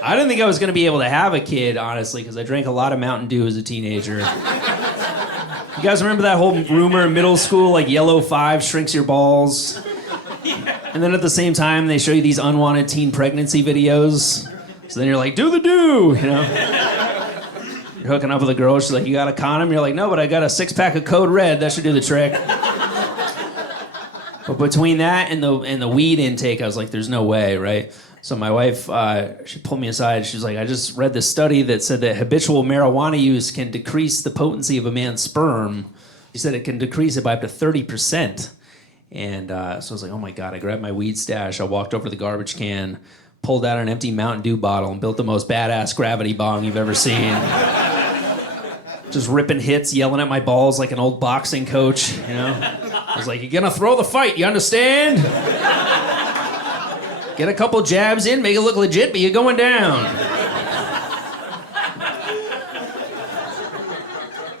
I didn't think I was going to be able to have a kid, honestly, because I drank a lot of Mountain Dew as a teenager. You guys remember that whole rumor in middle school, like yellow 5 shrinks your balls? And then at the same time, they show you these unwanted teen pregnancy videos. So then you're like, do the do, you know? You're hooking up with a girl, she's like, you got a condom? You're like, no, but I got a 6-pack of Code Red, that should do the trick. But between that and the weed intake, I was like, there's no way, right? So my wife, she pulled me aside. She's like, I just read this study that said that habitual marijuana use can decrease the potency of a man's sperm. She said it can decrease it by up to 30%. And so I was like, oh my God, I grabbed my weed stash. I walked over to the garbage can, pulled out an empty Mountain Dew bottle, and built the most badass gravity bong you've ever seen. Just ripping hits, yelling at my balls like an old boxing coach, you know? I was like, you're gonna throw the fight, you understand? Get a couple jabs in, make it look legit, but you're going down.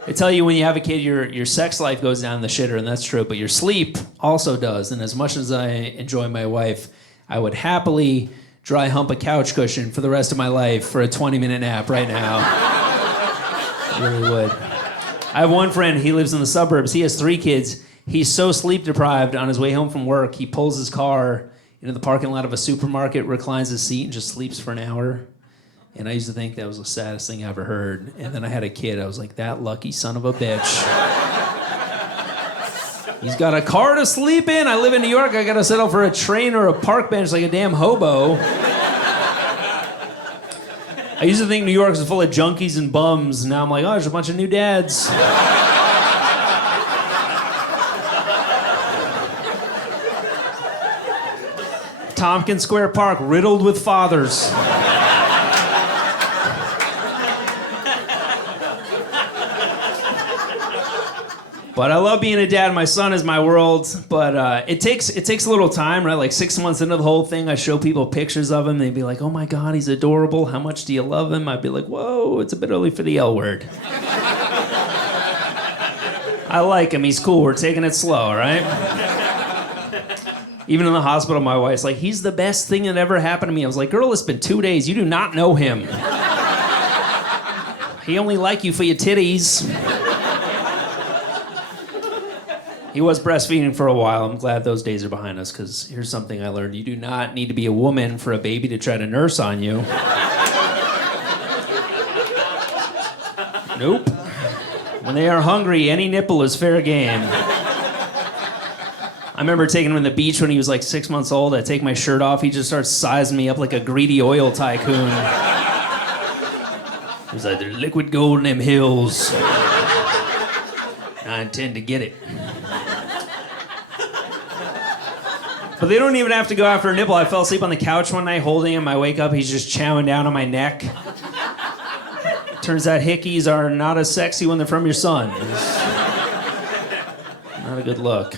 They tell you when you have a kid, your sex life goes down the shitter, and that's true, but your sleep also does. And as much as I enjoy my wife, I would happily dry hump a couch cushion for the rest of my life for a 20-minute nap right now. I really would. I have one friend, he lives in the suburbs. He has 3 kids. He's so sleep deprived on his way home from work, he pulls his car into the parking lot of a supermarket, reclines his seat, and just sleeps for an hour. And I used to think that was the saddest thing I ever heard. And then I had a kid. I was like, that lucky son of a bitch. He's got a car to sleep in. I live in New York. I got to settle for a train or a park bench like a damn hobo. I used to think New York was full of junkies and bums. Now I'm like, oh, there's a bunch of new dads. Tompkins Square Park, riddled with fathers. But I love being a dad. My son is my world. But it takes a little time, right? Like 6 months into the whole thing, I show people pictures of him. They'd be like, oh my God, he's adorable. How much do you love him? I'd be like, whoa, it's a bit early for the L word. I like him. He's cool. We're taking it slow, right? Even in the hospital, my wife's like, he's the best thing that ever happened to me. I was like, girl, it's been 2 days. You do not know him. He only like you for your titties. He was breastfeeding for a while. I'm glad those days are behind us, because here's something I learned. You do not need to be a woman for a baby to try to nurse on you. Nope. When they are hungry, any nipple is fair game. I remember taking him to the beach when he was like 6 months old. I take my shirt off. He just starts sizing me up like a greedy oil tycoon. He was like, there's liquid gold in them hills. I intend to get it. But they don't even have to go after a nipple. I fell asleep on the couch one night holding him. I wake up, he's just chowing down on my neck. Turns out hickeys are not as sexy when they're from your son. It's not a good look.